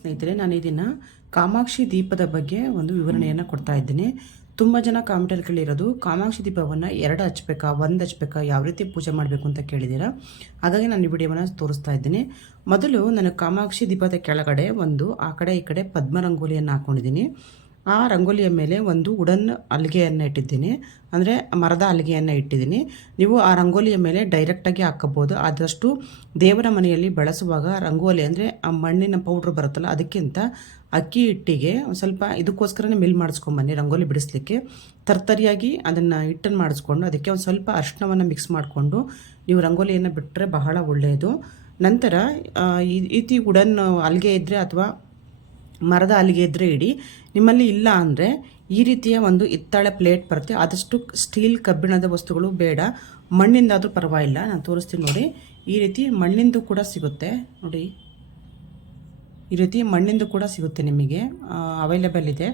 ಸ್ನೇಹಿತರೆ, ನಾನು ಇದನ್ನು ಕಾಮಾಕ್ಷಿ ದೀಪದ ಬಗ್ಗೆ ಒಂದು ವಿವರಣೆಯನ್ನು ಕೊಡ್ತಾ ಇದ್ದೀನಿ. ತುಂಬ ಜನ ಕಾಮೆಂಟಲ್ಲಿ ಕೇಳಿರೋದು ಕಾಮಾಕ್ಷಿ ದೀಪವನ್ನು ಎರಡು ಹಚ್ಬೇಕಾ, ಒಂದು ಹಚ್ಬೇಕಾ, ಯಾವ ರೀತಿ ಪೂಜೆ ಮಾಡಬೇಕು ಅಂತ ಕೇಳಿದ್ದೀರಾ? ಹಾಗಾಗಿ ನಾನು ಈ ವಿಡಿಯೋವನ್ನು ತೋರಿಸ್ತಾ ಇದ್ದೀನಿ. ಮೊದಲು ನಾನು ಕಾಮಾಕ್ಷಿ ದೀಪದ ಕೆಳಗಡೆ ಒಂದು, ಆ ಕಡೆ ಈ ಕಡೆ ಪದ್ಮ ರಂಗೋಲಿಯನ್ನು ಹಾಕ್ಕೊಂಡಿದ್ದೀನಿ ಆ ರಂಗೋಲಿಯ ಮೇಲೆ ಒಂದು ವುಡನ್ ಅಲ್ಲಿಗೆಯನ್ನು ಇಟ್ಟಿದ್ದೀನಿ. ಅಂದರೆ ಮರದ ಅಲ್ಲಿಗೆಯನ್ನು ಇಟ್ಟಿದ್ದೀನಿ. ನೀವು ಆ ರಂಗೋಲಿಯ ಮೇಲೆ ಡೈರೆಕ್ಟಾಗಿ ಹಾಕಬಹುದು. ಆದಷ್ಟು ದೇವರ ಮನೆಯಲ್ಲಿ ಬಳಸುವಾಗ ರಂಗೋಲಿ ಅಂದರೆ ಆ ಮಣ್ಣಿನ ಪೌಡ್ರ್ ಬರುತ್ತಲ್ಲ, ಅದಕ್ಕಿಂತ ಅಕ್ಕಿ ಹಿಟ್ಟಿಗೆ ಸ್ವಲ್ಪ ಇದಕ್ಕೋಸ್ಕರನೇ ಮಿಲ್ ಮಾಡಿಸ್ಕೊಂಬನ್ನಿ ರಂಗೋಲಿ ಬಿಡಿಸ್ಲಿಕ್ಕೆ. ತರ್ತರಿಯಾಗಿ ಅದನ್ನು ಹಿಟ್ಟನ್ನು ಮಾಡಿಸ್ಕೊಂಡು ಅದಕ್ಕೆ ಒಂದು ಸ್ವಲ್ಪ ಅರ್ಶಿನವನ್ನು ಮಿಕ್ಸ್ ಮಾಡಿಕೊಂಡು ನೀವು ರಂಗೋಲಿಯನ್ನು ಬಿಟ್ಟರೆ ಬಹಳ ಒಳ್ಳೆಯದು ನಂತರ ಈ ರೀತಿ ವುಡನ್ ಅಲ್ಲಿಗೆ ಇದ್ದರೆ ಅಥವಾ ಮರದ ಅಲ್ಲಿಗೆ ಇದ್ದರೆ ಇಡಿ. ನಿಮ್ಮಲ್ಲಿ ಇಲ್ಲ ಅಂದರೆ ಈ ರೀತಿಯ ಒಂದು ಹಿತ್ತಾಳೆ ಪ್ಲೇಟ್ ಬರುತ್ತೆ. ಆದಷ್ಟು ಸ್ಟೀಲ್ ಕಬ್ಬಿಣದ ವಸ್ತುಗಳು ಬೇಡ. ಮಣ್ಣಿಂದಾದರೂ ಪರವಾಗಿಲ್ಲ. ನಾನು ತೋರಿಸ್ತೀನಿ ನೋಡಿ. ಈ ರೀತಿ ಮಣ್ಣಿಂದು ಕೂಡ ಸಿಗುತ್ತೆ. ನೋಡಿ. ಈ ರೀತಿ ಮಣ್ಣಿಂದು ಕೂಡ ಸಿಗುತ್ತೆ ನಿಮಗೆ. ಅವೈಲೇಬಲ್ ಇದೆ.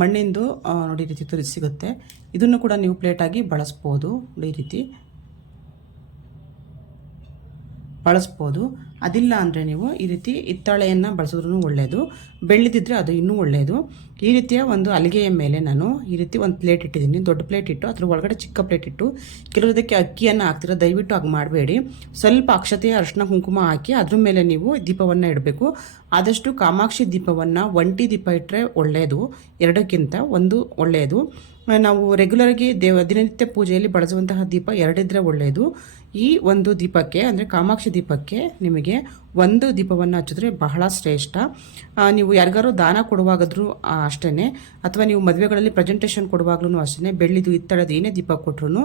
ಮಣ್ಣಿಂದು ನೋಡಿ ಈ ರೀತಿ ತುರಿ ಸಿಗುತ್ತೆ. ಇದನ್ನು ಕೂಡ ನೀವು ಪ್ಲೇಟಾಗಿ ಬಳಸ್ಬೋದು. ನೋಡಿ ಈ ರೀತಿ. ಬಳಸ್ಬೋದು. ಅದಿಲ್ಲ ಅಂದರೆ ನೀವು ಈ ರೀತಿ ಹಿತ್ತಾಳೆಯನ್ನು ಬಳಸಿದ್ರೂ ಒಳ್ಳೆಯದು ಬೆಳ್ಳಿದಿದ್ರೆ ಅದು ಇನ್ನೂ ಒಳ್ಳೆಯದು ಈ ರೀತಿಯ ಒಂದು ಅಲಿಗೆಯ ಮೇಲೆ ನಾನು ಈ ರೀತಿ ಒಂದು ಪ್ಲೇಟ್ ಇಟ್ಟಿದ್ದೀನಿ. ದೊಡ್ಡ ಪ್ಲೇಟ್ ಇಟ್ಟು ಅದ್ರ ಒಳಗಡೆ ಚಿಕ್ಕ ಪ್ಲೇಟ್ ಇಟ್ಟು ಕೆಲವೊಂದಕ್ಕೆ ಅಕ್ಕಿಯನ್ನು ಹಾಕ್ತೀರ ದಯವಿಟ್ಟು ಹಾಗೆ ಮಾಡಬೇಡಿ. ಸ್ವಲ್ಪ ಅಕ್ಷತೆ ಅರಿಶಿನ ಕುಂಕುಮ ಹಾಕಿ ಅದ್ರ ಮೇಲೆ ನೀವು ದೀಪವನ್ನು ಇಡಬೇಕು. ಆದಷ್ಟು ಕಾಮಾಕ್ಷಿ ದೀಪವನ್ನು ಒಂಟಿ ದೀಪ ಇಟ್ಟರೆ ಒಳ್ಳೆಯದು ಎರಡಕ್ಕಿಂತ ಒಂದು ಒಳ್ಳೆಯದು ನಾವು ರೆಗ್ಯುಲರಾಗಿ ದೇವ ದಿನನಿತ್ಯ ಪೂಜೆಯಲ್ಲಿ ಬಳಸುವಂತಹ ದೀಪ ಎರಡಿದ್ರೆ ಒಳ್ಳೆಯದು ಈ ಒಂದು ದೀಪಕ್ಕೆ ಅಂದರೆ ಕಾಮಾಕ್ಷಿ ದೀಪಕ್ಕೆ ನಿಮಗೆ ಒಂದು ದೀಪವನ್ನು ಹಚ್ಚಿದ್ರೆ ಬಹಳ ಶ್ರೇಷ್ಠ. ನೀವು ಯಾರಿಗಾರು ದಾನ ಕೊಡುವಾಗಾದ್ರೂ ಅಷ್ಟೇ ಅಥವಾ ನೀವು ಮದುವೆಗಳಲ್ಲಿ ಪ್ರೆಸೆಂಟೇಷನ್ ಕೊಡುವಾಗ್ಲೂ ಅಷ್ಟೇ ಬೆಳ್ಳಿದು, ಇತ್ತಳದು ಏನೇ ದೀಪ ಕೊಟ್ಟರು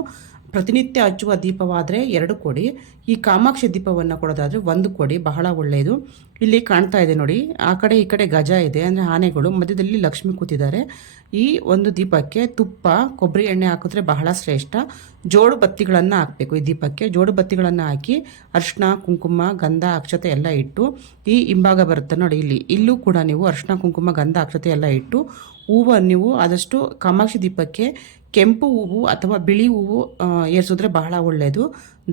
ಪ್ರತಿನಿತ್ಯ ಹಚ್ಚುವ ದೀಪವಾದರೆ ಎರಡು ಕೊಡಿ. ಈ ಕಾಮಾಕ್ಷಿ ದೀಪವನ್ನು ಕೊಡೋದಾದರೆ ಒಂದು ಕೊಡಿ. ಬಹಳ ಒಳ್ಳೆಯದು ಇಲ್ಲಿ ಕಾಣ್ತಾ ಇದೆ ನೋಡಿ. ಆ ಕಡೆ ಈ ಕಡೆ ಗಜ ಇದೆ. ಅಂದರೆ ಆನೆಗಳು. ಮಧ್ಯದಲ್ಲಿ ಲಕ್ಷ್ಮಿ ಕೂತಿದ್ದಾರೆ. ಈ ಒಂದು ದೀಪಕ್ಕೆ ತುಪ್ಪ, ಕೊಬ್ಬರಿ ಎಣ್ಣೆ ಹಾಕಿದ್ರೆ ಬಹಳ ಶ್ರೇಷ್ಠ. ಜೋಡು ಬತ್ತಿಗಳನ್ನು ಹಾಕಬೇಕು ಈ ದೀಪಕ್ಕೆ. ಜೋಡು ಬತ್ತಿಗಳನ್ನು ಹಾಕಿ ಅರಿಶಿನ ಕುಂಕುಮ, ಗಂಧ, ಅಕ್ಷತೆ ಎಲ್ಲ ಇಟ್ಟು ಈ ಹಿಂಭಾಗ ಬರುತ್ತೆ ನೋಡಿ ಇಲ್ಲಿ. ಇಲ್ಲೂ ಕೂಡ ನೀವು ಅರ್ಶಿನ ಕುಂಕುಮ, ಗಂಧ, ಅಕ್ಷತೆ ಎಲ್ಲ ಇಟ್ಟು ಹೂವು ನೀವು ಆದಷ್ಟು ಕಾಮಾಕ್ಷಿ ದೀಪಕ್ಕೆ ಕೆಂಪು ಹೂವು ಅಥವಾ ಬಿಳಿ ಹೂವು ಏರಿಸಿದ್ರೆ ಬಹಳ ಒಳ್ಳೆಯದು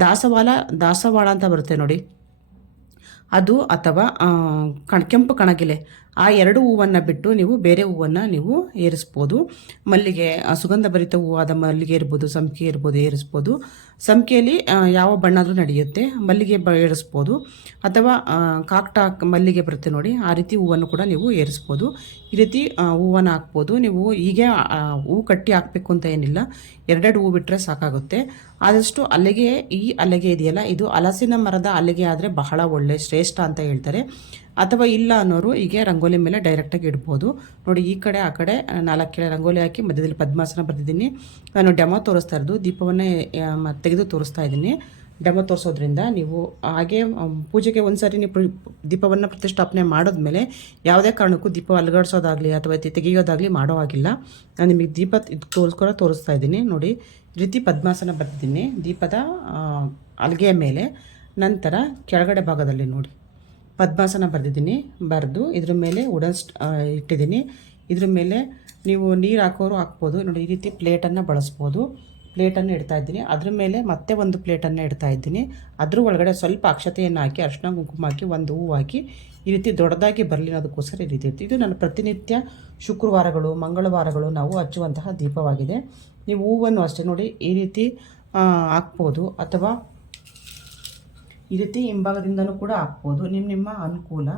ದಾಸವಾಳ ದಾಸವಾಳ ಅಂತ ಬರುತ್ತೆ ನೋಡಿ. ಅದು ಅಥವಾ ಕಣ, ಕೆಂಪು ಕಣಗಿಲೆ. ಆ ಎರಡು ಹೂವನ್ನು ಬಿಟ್ಟು ನೀವು ಬೇರೆ ಹೂವನ್ನು ನೀವು ಏರಿಸ್ಬೋದು. ಮಲ್ಲಿಗೆ ಸುಗಂಧ ಭರಿತ ಹೂವಾದ ಮಲ್ಲಿಗೆ ಇರ್ಬೋದು, ಸಂಪಿಗೆ ಇರ್ಬೋದು, ಏರಿಸ್ಬೋದು. ಸಂಪಿಗೆಯಲ್ಲಿ ಯಾವ ಬಣ್ಣ ಆದರೂ ನಡೆಯುತ್ತೆ. ಮಲ್ಲಿಗೆ ಬ, ಏರಿಸ್ಬೋದು. ಅಥವಾ ಕಾಕ್ಟಾ ಮಲ್ಲಿಗೆ ಬರುತ್ತೆ ನೋಡಿ, ಆ ರೀತಿ ಹೂವನ್ನು ಕೂಡ ನೀವು ಏರಿಸ್ಬೋದು. ಈ ರೀತಿ ಹೂವನ್ನು ಹಾಕ್ಬೋದು. ನೀವು ಹೀಗೆ ಹೂ ಕಟ್ಟಿ ಹಾಕಬೇಕು ಅಂತ ಏನಿಲ್ಲ. ಎರಡೆರಡು ಹೂ ಬಿಟ್ಟರೆ ಸಾಕಾಗುತ್ತೆ. ಆದಷ್ಟು ಅಲ್ಲಿಗೆ, ಈ ಅಲ್ಲಿಗೆ ಇದೆಯಲ್ಲ, ಇದು ಹಲಸಿನ ಮರದ ಅಲ್ಲಿಗೆ ಆದರೆ ಬಹಳ ಒಳ್ಳೆ, ಶ್ರೇಷ್ಠ ಅಂತ ಹೇಳ್ತಾರೆ. ಅಥವಾ ಇಲ್ಲ ಅನ್ನೋರು ಹೀಗೆ ರಂಗೋಲಿ ಮೇಲೆ ಡೈರೆಕ್ಟಾಗಿ ಇಡ್ಬೋದು. ನೋಡಿ, ಈ ಕಡೆ ಆ ಕಡೆ ನಾಲ್ಕು ಕೆಳ ರಂಗೋಲಿ ಹಾಕಿ ಮಧ್ಯದಲ್ಲಿ ಪದ್ಮಾಸನ ಬರೆದಿದ್ದೀನಿ. ನಾನು ಡೆಮೋ ತೋರಿಸ್ತಾ ಇರೋದು, ದೀಪವನ್ನೇ ತೆಗೆದು ತೋರಿಸ್ತಾ ಇದ್ದೀನಿ. ಡೆಮೋ ತೋರಿಸೋದ್ರಿಂದ ನೀವು ಹಾಗೆ ಪೂಜೆಗೆ ಪೂಜೆಗೆ ಒಂದ್ಸರಿ ನೀವು ದೀಪವನ್ನು ಪ್ರತಿಷ್ಠಾಪನೆ ಮಾಡಿದ್ಮೇಲೆ ಯಾವುದೇ ಕಾರಣಕ್ಕೂ ದೀಪ ಅಲುಗಾಡಿಸೋದಾಗಲಿ ಅಥವಾ ತೆಗೆಯೋದಾಗಲಿ ಮಾಡೋ ಹಾಗಿಲ್ಲ. ನಾನು ನಿಮಗೆ ದೀಪ ಇದು ತೋರಿಸ್ಕೊಳ ತೋರಿಸ್ತಾ ಇದ್ದೀನಿ. ನೋಡಿ ರೀತಿ ಪದ್ಮಾಸನ ಬರ್ತಿದ್ದೀನಿ ದೀಪದ ಅಲ್ಗೆಯ ಮೇಲೆ, ನಂತರ ಕೆಳಗಡೆ ಭಾಗದಲ್ಲಿ ನೋಡಿ. ಪದ್ಮಾಸನ ಬರೆದಿದ್ದೀನಿ, ಬರೆದು ಇದ್ರ ಮೇಲೆ ಉಡನ್ ಇಟ್ಟಿದ್ದೀನಿ. ಇದ್ರ ಮೇಲೆ ನೀವು ನೀರು ಹಾಕೋರು ಹಾಕ್ಬೋದು. ನೋಡಿ, ಈ ರೀತಿ ಪ್ಲೇಟನ್ನು ಬಳಸ್ಬೋದು. ಪ್ಲೇಟನ್ನು ಇಡ್ತಾ ಇದ್ದೀನಿ. ಅದ್ರ ಮೇಲೆ ಮತ್ತೆ ಒಂದು ಪ್ಲೇಟನ್ನು ಇಡ್ತಾ ಇದ್ದೀನಿ. ಅದ್ರ ಒಳಗಡೆ ಸ್ವಲ್ಪ ಅಕ್ಷತೆಯನ್ನು ಹಾಕಿ ಅರ್ಶಿನ ಕುಂಕುಮ ಹಾಕಿ, ಒಂದು ಹೂವು ಹಾಕಿ, ಈ ರೀತಿ ದೊಡ್ಡದಾಗಿ ಬರಲಿ ಅದಕ್ಕೋಸ್ಕರ ಈ ರೀತಿ ಇದು ನನ್ನ ಪ್ರತಿನಿತ್ಯ ಶುಕ್ರವಾರಗಳು, ಮಂಗಳವಾರಗಳು ನಾವು ಹಚ್ಚುವಂತಹ ದೀಪವಾಗಿದೆ. ನೀವು ಹೂವನ್ನು ಅಷ್ಟೇ ನೋಡಿ ಈ ರೀತಿ ಹಾಕ್ಬೋದು. ಅಥವಾ ಈ ರೀತಿ ಹಿಂಭಾಗದಿಂದನೂ ಕೂಡ ಹಾಕ್ಬೋದು. ನಿಮ್ಮ ನಿಮ್ಮ ಅನುಕೂಲ.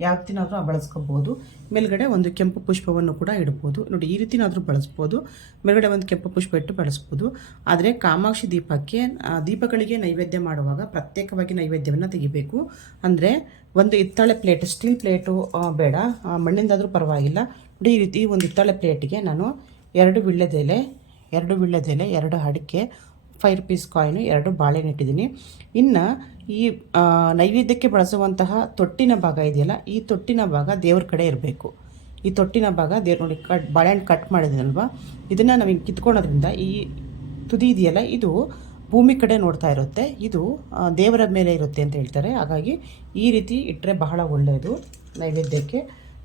ಯಾವ ರೀತಿನಾದರೂ ಬಳಸ್ಕೋಬೋದು. ಮೇಲ್ಗಡೆ ಒಂದು ಕೆಂಪು ಪುಷ್ಪವನ್ನು ಕೂಡ ಇಡ್ಬೋದು. ನೋಡಿ ಈ ರೀತಿನಾದರೂ ಬಳಸ್ಬೋದು. ಮೇಲ್ಗಡೆ ಒಂದು ಕೆಂಪು ಪುಷ್ಪ ಇಟ್ಟು ಬಳಸ್ಬೋದು. ಆದರೆ ಕಾಮಾಕ್ಷಿ ದೀಪಕ್ಕೆ ಆ, ದೀಪಗಳಿಗೆ ನೈವೇದ್ಯ ಮಾಡುವಾಗ ಪ್ರತ್ಯೇಕವಾಗಿ ನೈವೇದ್ಯವನ್ನು ತೆಗಿಬೇಕು. ಅಂದರೆ ಒಂದು ಹಿತ್ತಾಳೆ ಪ್ಲೇಟ್ ಸ್ಟೀಲ್ ಪ್ಲೇಟು ಆ, ಬೇಡ. ಆ, ಮಣ್ಣಿಂದಾದರೂ ಪರವಾಗಿಲ್ಲ. ನೋಡಿ ಈ ರೀತಿ ಒಂದು ಹಿತ್ತಾಳೆ ಪ್ಲೇಟಿಗೆ ನಾನು ಎರಡು ವಿಳ್ಳೆದೆಲೆ ಎರಡು ವಿಳ್ಳೆದೆಲೆ ಎರಡು ಅಡಿಕೆ ಫೈವ್ ರುಪೀಸ್ ಕಾಯಿನು ಎರಡು ಬಾಳೆಹಣ್ಣು ಇಟ್ಟಿದ್ದೀನಿ. ಇನ್ನು ಈ ನೈವೇದ್ಯಕ್ಕೆ ಬಳಸುವಂತಹ ತೊಟ್ಟಿನ ಭಾಗ ಇದೆಯಲ್ಲ, ಈ ತೊಟ್ಟಿನ ಭಾಗ ದೇವ್ರ ಕಡೆ ಇರಬೇಕು. ಈ ತೊಟ್ಟಿನ ಭಾಗ ದೇವ್ರ ನೋಡಿ ಕಟ್, ಬಾಳೆಹಣ್ಣು ಕಟ್ ಮಾಡಿದ್ದೀನಲ್ವ ಇದನ್ನು ನಾವು ಹಿಂಗೆ ಕಿತ್ಕೊಳೋದ್ರಿಂದ ಈ ತುದಿ ಇದೆಯಲ್ಲ, ಇದು ಭೂಮಿ ಕಡೆ ನೋಡ್ತಾ ಇರುತ್ತೆ. ಇದು ದೇವರ ಮೇಲೆ ಇರುತ್ತೆ ಅಂತ ಹೇಳ್ತಾರೆ. ಹಾಗಾಗಿ ಈ ರೀತಿ ಇಟ್ಟರೆ ಬಹಳ ಒಳ್ಳೆಯದು ನೈವೇದ್ಯಕ್ಕೆ.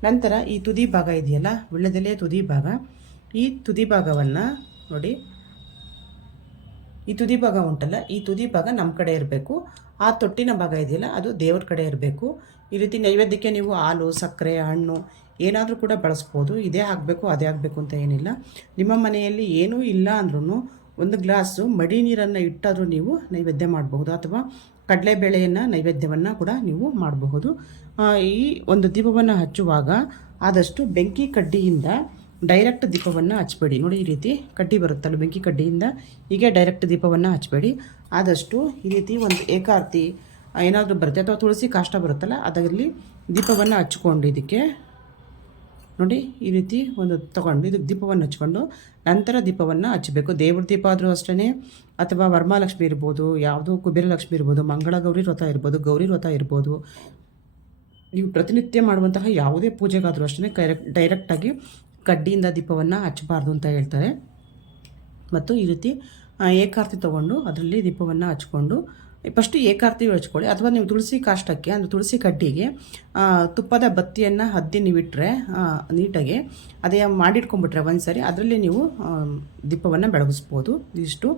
ನಂತರ ಈ ತುದಿ ಭಾಗ ಇದೆಯಲ್ಲ, ವಿಳ್ಯದೆಲೆ ತುದಿ ಭಾಗ. ಈ ತುದಿ ಭಾಗವನ್ನು ನೋಡಿ ಈ ತುದಿ ಭಾಗ ಉಂಟಲ್ಲ, ಈ ತುದಿ ಭಾಗ ನಮ್ಮ ಕಡೆ ಇರಬೇಕು. ಆ ತೊಟ್ಟಿನ ಭಾಗ ಇದೆಯಲ್ಲ, ಅದು ದೇವ್ರ ಕಡೆ ಇರಬೇಕು. ಈ ರೀತಿ ನೈವೇದ್ಯಕ್ಕೆ ನೀವು ಹಾಲು, ಸಕ್ಕರೆ, ಹಣ್ಣು ಏನಾದರೂ ಕೂಡ ಬಳಸ್ಬೋದು. ಇದೇ ಆಗಬೇಕು ಅದೇ ಆಗಬೇಕು ಅಂತ ಏನಿಲ್ಲ. ನಿಮ್ಮ ಮನೆಯಲ್ಲಿ ಏನೂ ಇಲ್ಲ ಅಂದ್ರೂ ಒಂದು ಗ್ಲಾಸು ಮಡಿ ನೀರನ್ನು ಇಟ್ಟಾದರೂ ನೀವು ನೈವೇದ್ಯ ಮಾಡಬಹುದು ಅಥವಾ ಕಡಲೆಬೇಳೆಯನ್ನು ನೈವೇದ್ಯವನ್ನು ಕೂಡ ನೀವು ಮಾಡಬಹುದು. ಈ ಒಂದು ದೀಪವನ್ನು ಹಚ್ಚುವಾಗ ಆದಷ್ಟು ಬೆಂಕಿ ಕಡ್ಡಿಯಿಂದ ಡೈರೆಕ್ಟ್ ದೀಪವನ್ನು ಹಚ್ಚಬೇಡಿ ನೋಡಿ ಈ ರೀತಿ ಕಡ್ಡಿ ಬರುತ್ತಲ್ಲ ಬೆಂಕಿ ಕಡ್ಡಿಯಿಂದ, ಹೀಗೆ ಡೈರೆಕ್ಟ್ ದೀಪವನ್ನು ಹಚ್ಚಬೇಡಿ ಆದಷ್ಟು ಈ ರೀತಿ ಒಂದು ಏಕಾರ್ತಿ ಏನಾದರೂ ಬರುತ್ತೆ ಅಥವಾ ತುಳಸಿ ಕಾಷ್ಟ ಬರುತ್ತಲ್ಲ ಅದರಲ್ಲಿ ದೀಪವನ್ನು ಹಚ್ಕೊಂಡು ಇದಕ್ಕೆ ನೋಡಿ ಈ ರೀತಿ ಒಂದು ತಗೊಂಡು ಇದಕ್ಕೆ ದೀಪವನ್ನು ಹಚ್ಕೊಂಡು ನಂತರ ದೀಪವನ್ನು ಹಚ್ಚಬೇಕು. ದೇವ್ರ ದೀಪ ಆದರೂ ಅಷ್ಟೇ ಅಥವಾ ವರ್ಮಾಲಕ್ಷ್ಮಿ ಇರ್ಬೋದು, ಯಾವುದು ಕುಬೇರಲಕ್ಷ್ಮಿ ಇರ್ಬೋದು ಮಂಗಳ ಗೌರಿ ವ್ರತ ಇರ್ಬೋದು, ಗೌರಿ ವ್ರತ ಇರ್ಬೋದು. ನೀವು ಪ್ರತಿನಿತ್ಯ ಮಾಡುವಂತಹ ಯಾವುದೇ ಪೂಜೆಗಾದರೂ ಅಷ್ಟೇ ಕೈರೆಕ್ಟ್ ಡೈರೆಕ್ಟಾಗಿ ಕಡ್ಡಿಯಿಂದ ದೀಪವನ್ನು ಹಚ್ಚಬಾರ್ದು ಅಂತ ಹೇಳ್ತಾರೆ. ಮತ್ತು ಈ ರೀತಿ ಏಕಾರ್ತಿ ತಗೊಂಡು ಅದರಲ್ಲಿ ದೀಪವನ್ನು ಹಚ್ಕೊಂಡು ಫಸ್ಟು ಏಕಾರ್ತಿ ಹಚ್ಕೊಳ್ಳಿ ಅಥವಾ ನೀವು ತುಳಸಿ ಕಾಷ್ಟಕ್ಕೆ, ಅಂದರೆ ತುಳಸಿ ಕಡ್ಡಿಗೆ ತುಪ್ಪದ ಬತ್ತಿಯನ್ನು ಹದ್ದಿ ನೀವಿಟ್ಟರೆ ನೀಟಾಗಿ ಅದೇ ಮಾಡಿಟ್ಕೊಂಡ್ಬಿಟ್ರೆ ಒಂದು ಸರಿ, ಅದರಲ್ಲಿ ನೀವು ದೀಪವನ್ನು ಬೆಳಗಿಸ್ಬೋದು. ಇಷ್ಟು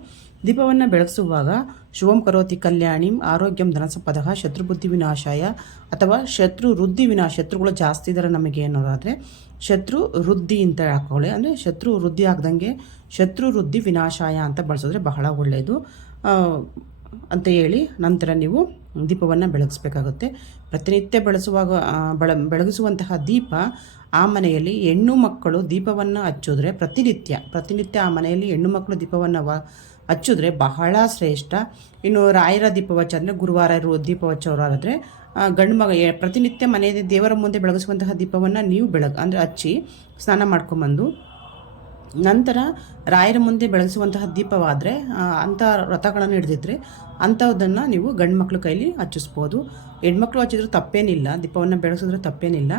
ದೀಪವನ್ನು ಬೆಳಗಿಸುವಾಗ ಶುಭಂ ಕರೋತಿ ಕಲ್ಯಾಣಿಂ ಆರೋಗ್ಯಂ ಧನಸಪದಃ ಶತ್ರುಬುದ್ಧಿ ವಿನಾಶಾಯ ಅಥವಾ ಶತ್ರು ವೃದ್ಧಿ ವಿನಾಶ, ಶತ್ರುಗಳು ಜಾಸ್ತಿ ಇದ್ದಾರೆ ನಮಗೆ ಅನ್ನೋದಾದರೆ ಶತ್ರು ವೃದ್ಧಿ ಅಂತ ಹಾಕೊಳ್ಳಿ. ಅಂದರೆ ಶತ್ರು ವೃದ್ಧಿ ಆಗ್ದಂಗೆ ಶತ್ರು ವೃದ್ಧಿ ವಿನಾಶಾಯ ಅಂತ ಬಳಸಿದ್ರೆ ಬಹಳ ಒಳ್ಳೆಯದು ಅಂತ ಹೇಳಿ ನಂತರ ನೀವು ದೀಪವನ್ನು ಬೆಳಗಿಸ್ಬೇಕಾಗುತ್ತೆ. ಪ್ರತಿನಿತ್ಯ ಬೆಳೆಸುವಾಗ ಬೆಳ, ಬೆಳಗಿಸುವಂತಹ ದೀಪ ಆ ಮನೆಯಲ್ಲಿ ಹೆಣ್ಣು ಮಕ್ಕಳು ದೀಪವನ್ನು ಹಚ್ಚಿದ್ರೆ ಪ್ರತಿನಿತ್ಯ ಪ್ರತಿನಿತ್ಯ ಆ ಮನೆಯಲ್ಲಿ ಹೆಣ್ಣು ಮಕ್ಕಳು ದೀಪವನ್ನು ವ, ಹಚ್ಚಿದ್ರೆ ಬಹಳ ಶ್ರೇಷ್ಠ. ಇನ್ನು ರಾಯರ ದೀಪ ಹಚ್ಚ, ಅಂದರೆ ಗುರುವಾರ ಇರುವ ದೀಪ ಹಚ್ಚೋರಾದರೆ ಗಂಡು ಮಗ ಪ್ರತಿನಿತ್ಯ ಮನೆಯಲ್ಲಿ ದೇವರ ಮುಂದೆ ಬೆಳಗಿಸುವಂತಹ ದೀಪವನ್ನು ನೀವು ಬೆಳಗ್, ಅಂದರೆ ಹಚ್ಚಿ ಸ್ನಾನ ಮಾಡ್ಕೊಂಬಂದು ನಂತರ ರಾಯರ ಮುಂದೆ ಬೆಳೆಸುವಂತಹ ದೀಪವಾದರೆ ಅಂಥ ವ್ರತಗಳನ್ನು ಹಿಡಿದಿದ್ರೆ ಅಂಥದ್ದನ್ನು ನೀವು ಗಂಡು ಮಕ್ಕಳು ಕೈಲಿ ಹಚ್ಚಿಸ್ಬೋದು. ಹೆಣ್ಮಕ್ಳು ಹಚ್ಚಿದ್ರು ತಪ್ಪೇನಿಲ್ಲ, ದೀಪವನ್ನು ಬೆಳೆಸಿದ್ರೆ ತಪ್ಪೇನಿಲ್ಲ.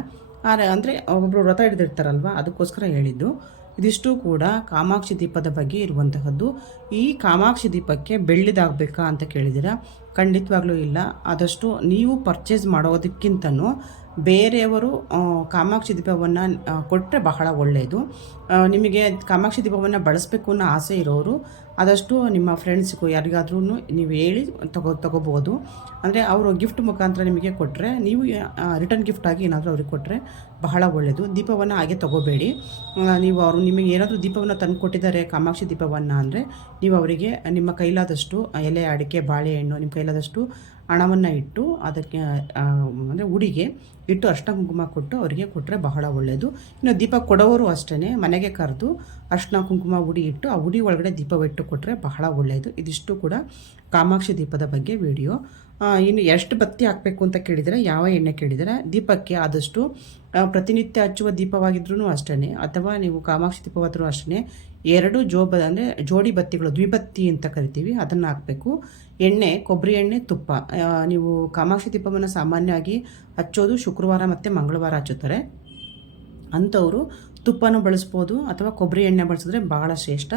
ಆದರೆ, ಅಂದರೆ ಒಬ್ಬೊಬ್ಬರು ವ್ರತ ಹಿಡಿದಿರ್ತಾರಲ್ವ, ಅದಕ್ಕೋಸ್ಕರ ಹೇಳಿದ್ದು. ಇದಿಷ್ಟು ಕೂಡ ಕಾಮಾಕ್ಷಿ ದೀಪದ ಬಗ್ಗೆ ಇರುವಂತಹದ್ದು. ಈ ಕಾಮಾಕ್ಷಿ ದೀಪಕ್ಕೆ ಬೆಳ್ಳಿದಾಗಬೇಕಾ ಅಂತ ಕೇಳಿದ್ದೀರಾ? ಖಂಡಿತವಾಗ್ಲೂ ಇಲ್ಲ. ಆದಷ್ಟು ನೀವು ಪರ್ಚೇಸ್ ಮಾಡೋದಕ್ಕಿಂತನೂ ಬೇರೆಯವರು ಕಾಮಾಕ್ಷಿ ದೀಪವನ್ನು ಕೊಟ್ಟರೆ ಬಹಳ ಒಳ್ಳೆಯದು ನಿಮಗೆ ಕಾಮಾಕ್ಷಿ ದೀಪವನ್ನು ಬಳಸಬೇಕು ಅನ್ನೋ ಆಸೆ ಇರೋರು ಆದಷ್ಟು ನಿಮ್ಮ ಫ್ರೆಂಡ್ಸ್ಗೂ ಯಾರಿಗಾದ್ರೂ ನೀವು ಹೇಳಿ ತಗೋ ತಗೋಬೋದು. ಅಂದರೆ ಅವರು ಗಿಫ್ಟ್ ಮುಖಾಂತರ ನಿಮಗೆ ಕೊಟ್ಟರೆ ನೀವು ರಿಟರ್ನ್ ಗಿಫ್ಟಾಗಿ ಏನಾದರೂ ಅವ್ರಿಗೆ ಕೊಟ್ಟರೆ ಬಹಳ ಒಳ್ಳೆಯದು ದೀಪವನ್ನು ಹಾಗೆ ತಗೋಬೇಡಿ. ನೀವು ಅವರು ನಿಮಗೆ ಏನಾದರೂ ದೀಪವನ್ನು ತಂದು ಕೊಟ್ಟಿದ್ದಾರೆ, ಕಾಮಾಕ್ಷಿ ದೀಪವನ್ನು ಅಂದರೆ ನೀವು ಅವರಿಗೆ ನಿಮ್ಮ ಕೈಲಾದಷ್ಟು ಎಲೆ, ಅಡಿಕೆ, ಬಾಳೆಹಣ್ಣು, ನಿಮ್ಮ ಕೈಲಾದಷ್ಟು ಹಣವನ್ನು ಇಟ್ಟು ಅದಕ್ಕೆ ಅಂದರೆ ಉಡಿಗೆ ಇಟ್ಟು ಅರ್ಶಿನ ಕುಂಕುಮ ಕೊಟ್ಟು ಅವರಿಗೆ ಕೊಟ್ಟರೆ ಬಹಳ ಒಳ್ಳೆಯದು ಇನ್ನು ದೀಪ ಕೊಡೋರು ಅಷ್ಟೇ ಮನೆಗೆ ಕರೆದು ಅರ್ಶಿನ ಕುಂಕುಮ ಉಡಿ ಇಟ್ಟು ಆ ಉಡಿ ಒಳಗಡೆ ದೀಪವಿಟ್ಟು ಕೊಟ್ಟರೆ ಬಹಳ ಒಳ್ಳೆಯದು ಇದಿಷ್ಟು ಕೂಡ ಕಾಮಾಕ್ಷಿ ದೀಪದ ಬಗ್ಗೆ ವಿಡಿಯೋ. ಇನ್ನು ಎಷ್ಟು ಬತ್ತಿ ಹಾಕಬೇಕು ಅಂತ ಕೇಳಿದರೆ, ಯಾವ ಎಣ್ಣೆ ಕೇಳಿದರೆ, ದೀಪಕ್ಕೆ ಆದಷ್ಟು ಪ್ರತಿನಿತ್ಯ ಹಚ್ಚುವ ದೀಪವಾಗಿದ್ರೂ ಅಷ್ಟೇ ಅಥವಾ ನೀವು ಕಾಮಾಕ್ಷಿ ದೀಪವಾದರೂ ಅಷ್ಟೇ ಎರಡು ಜೋಬ ಅಂದರೆ ಜೋಡಿ ಬತ್ತಿಗಳು, ದ್ವಿಬತ್ತಿ ಅಂತ ಕರಿತೀವಿ, ಅದನ್ನು ಹಾಕಬೇಕು. ಎಣ್ಣೆ, ಕೊಬ್ಬರಿ ಎಣ್ಣೆ, ತುಪ್ಪ. ನೀವು ಕಾಮಾಕ್ಷಿ ದೀಪವನ್ನು ಸಾಮಾನ್ಯವಾಗಿ ಹಚ್ಚೋದು ಶುಕ್ರವಾರ ಮತ್ತು ಮಂಗಳವಾರ ಹಚ್ಚುತ್ತಾರೆ. ಅಂಥವರು ತುಪ್ಪನೂ ಬಳಸ್ಬೋದು, ಅಥವಾ ಕೊಬ್ಬರಿ ಎಣ್ಣೆ ಬಳಸಿದ್ರೆ ಬಹಳ ಶ್ರೇಷ್ಠ.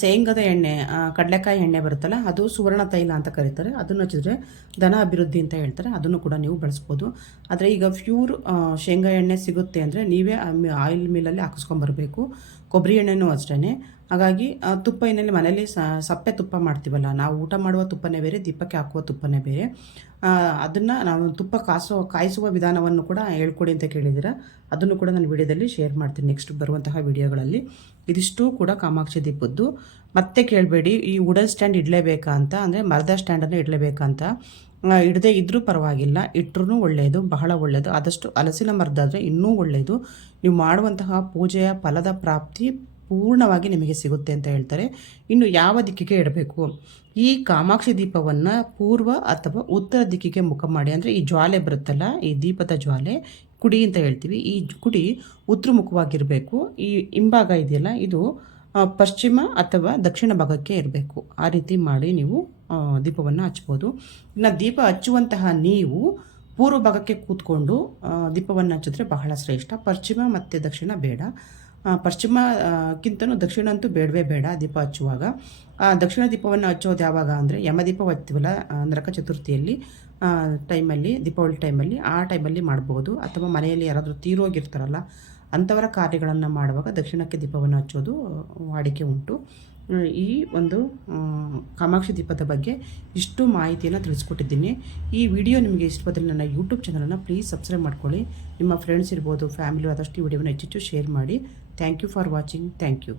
ಶೇಂಗದ ಎಣ್ಣೆ ಕಡಲೆಕಾಯಿ ಎಣ್ಣೆ ಬರುತ್ತಲ್ಲ, ಅದು ಸುವರ್ಣ ತೈಲ ಅಂತ ಕರೀತಾರೆ. ಅದನ್ನು ಹಚ್ಚಿದ್ರೆ ದನ ಅಭಿವೃದ್ಧಿ ಅಂತ ಹೇಳ್ತಾರೆ. ಅದನ್ನು ಕೂಡ ನೀವು ಬಳಸ್ಬೋದು. ಆದರೆ ಈಗ ಪ್ಯೂರ್ ಶೇಂಗಾ ಎಣ್ಣೆ ಸಿಗುತ್ತೆ ಅಂದರೆ ನೀವೇ ಆಯಿಲ್ ಮಿಲ್ಲಲ್ಲಿ ಹಾಕಿಸ್ಕೊಂಬರ್ಬೇಕು. ಕೊಬ್ಬರಿ ಎಣ್ಣೆನೂ ಅಷ್ಟೇ ಹಾಗಾಗಿ ತುಪ್ಪ ಏನಲ್ಲಿ ಮನೇಲಿ ಸಪ್ಪೆ ತುಪ್ಪ ಮಾಡ್ತೀವಲ್ಲ, ನಾವು ಊಟ ಮಾಡುವ ತುಪ್ಪನೇ ಬೇರೆ, ದೀಪಕ್ಕೆ ಹಾಕುವ ತುಪ್ಪನೇ ಬೇರೆ. ಅದನ್ನು ನಾವು ತುಪ್ಪ ಕಾಸೋ, ಕಾಯಿಸುವ ವಿಧಾನವನ್ನು ಕೂಡ ಹೇಳ್ಕೊಡಿ ಅಂತ ಕೇಳಿದ್ದೀರಾ. ಅದನ್ನು ಕೂಡ ನಾನು ವಿಡಿಯೋದಲ್ಲಿ ಶೇರ್ ಮಾಡ್ತೀನಿ ನೆಕ್ಸ್ಟ್ ಬರುವಂತಹ ವಿಡಿಯೋಗಳಲ್ಲಿ. ಇದಿಷ್ಟು ಕೂಡ ಕಾಮಾಕ್ಷಿ ದೀಪದ್ದು. ಮತ್ತೆ ಕೇಳಬೇಡಿ, ಈ ವುಡನ್ ಸ್ಟ್ಯಾಂಡ್ ಇಡಲೇಬೇಕಾ ಅಂತ, ಅಂದರೆ ಮರದ ಸ್ಟ್ಯಾಂಡನ್ನು ಇಡಲೇಬೇಕಂತ ಇಡದೇ ಇದ್ದರೂ ಪರವಾಗಿಲ್ಲ ಇಟ್ಟರೂ ಒಳ್ಳೆಯದು ಬಹಳ ಒಳ್ಳೆಯದು ಆದಷ್ಟು ಹಲಸಿನ ಮರದಾದರೆ ಇನ್ನೂ ಒಳ್ಳೆಯದು ನೀವು ಮಾಡುವಂತಹ ಪೂಜೆಯ ಫಲದ ಪ್ರಾಪ್ತಿ ಪೂರ್ಣವಾಗಿ ನಿಮಗೆ ಸಿಗುತ್ತೆ ಅಂತ ಹೇಳ್ತಾರೆ. ಇನ್ನು ಯಾವ ದಿಕ್ಕಿಗೆ ಇಡಬೇಕು ಈ ಕಾಮಾಕ್ಷಿ ದೀಪವನ್ನು ಪೂರ್ವ ಅಥವಾ ಉತ್ತರ ದಿಕ್ಕಿಗೆ ಮುಖ ಮಾಡಿ, ಅಂದರೆ ಈ ಜ್ವಾಲೆ ಬರುತ್ತಲ್ಲ, ಈ ದೀಪದ ಜ್ವಾಲೆ, ಕುಡಿ ಅಂತ ಹೇಳ್ತೀವಿ. ಈ ಕುಡಿ ಉತ್ತರಮುಖವಾಗಿರಬೇಕು ಈ ಹಿಂಭಾಗ ಇದೆಯಲ್ಲ, ಇದು ಪಶ್ಚಿಮ ಅಥವಾ ದಕ್ಷಿಣ ಭಾಗಕ್ಕೆ ಇರಬೇಕು. ಆ ರೀತಿ ಮಾಡಿ ನೀವು ದೀಪವನ್ನು ಹಚ್ಬೋದು. ಇನ್ನು ದೀಪ ಹಚ್ಚುವಂತಹ ನೀವು ಪೂರ್ವ ಭಾಗಕ್ಕೆ ಕೂತ್ಕೊಂಡು ದೀಪವನ್ನು ಹಚ್ಚಿದ್ರೆ ಬಹಳ ಶ್ರೇಷ್ಠ. ಪಶ್ಚಿಮ ಮತ್ತು ದಕ್ಷಿಣ ಬೇಡ. ಆ, ಪಶ್ಚಿಮ ದಕ್ಷಿಣ ಅಂತೂ ಬೇಡವೇ ಬೇಡ ದೀಪ ಹಚ್ಚುವಾಗ. ದಕ್ಷಿಣ ದೀಪವನ್ನು ಹಚ್ಚೋದು ಯಾವಾಗ ಅಂದರೆ ಯಮದೀಪ ಹಚ್ತೀವಲ್ಲ ನರಕ ಚತುರ್ಥಿಯಲ್ಲಿ ಟೈಮಲ್ಲಿ ದೀಪಾವಳಿ ಟೈಮಲ್ಲಿ ಆ ಟೈಮಲ್ಲಿ ಮಾಡ್ಬೋದು. ಅಥವಾ ಮನೆಯಲ್ಲಿ ಯಾರಾದರೂ ತೀರೋಗಿರ್ತಾರಲ್ಲ ಅಂಥವರ ಕಾರ್ಯಗಳನ್ನು ಮಾಡುವಾಗ ದಕ್ಷಿಣಕ್ಕೆ ದೀಪವನ್ನು ಹಚ್ಚೋದು ವಾಡಿಕೆ ಉಂಟು. ಈ ಒಂದು ಕಾಮಾಕ್ಷಿ ದೀಪದ ಬಗ್ಗೆ ಇಷ್ಟು ಮಾಹಿತಿಯನ್ನು ತಿಳಿಸ್ಕೊಟ್ಟಿದ್ದೀನಿ. ಈ ವಿಡಿಯೋ ನಿಮಗೆ ಇಷ್ಟವಾದರೆ ನನ್ನ ಯೂಟ್ಯೂಬ್ ಚಾನಲನ್ನು ಪ್ಲೀಸ್ ಸಬ್ಸ್ಕ್ರೈಬ್ ಮಾಡ್ಕೊಳ್ಳಿ. ನಿಮ್ಮ ಫ್ರೆಂಡ್ಸ್ ಇರ್ಬೋದು ಫ್ಯಾಮಿಲಿ ಆದಷ್ಟು ಈ ವಿಡಿಯೋನ ಹೆಚ್ಚೆಚ್ಚು ಶೇರ್ ಮಾಡಿ. Thank you for watching thank you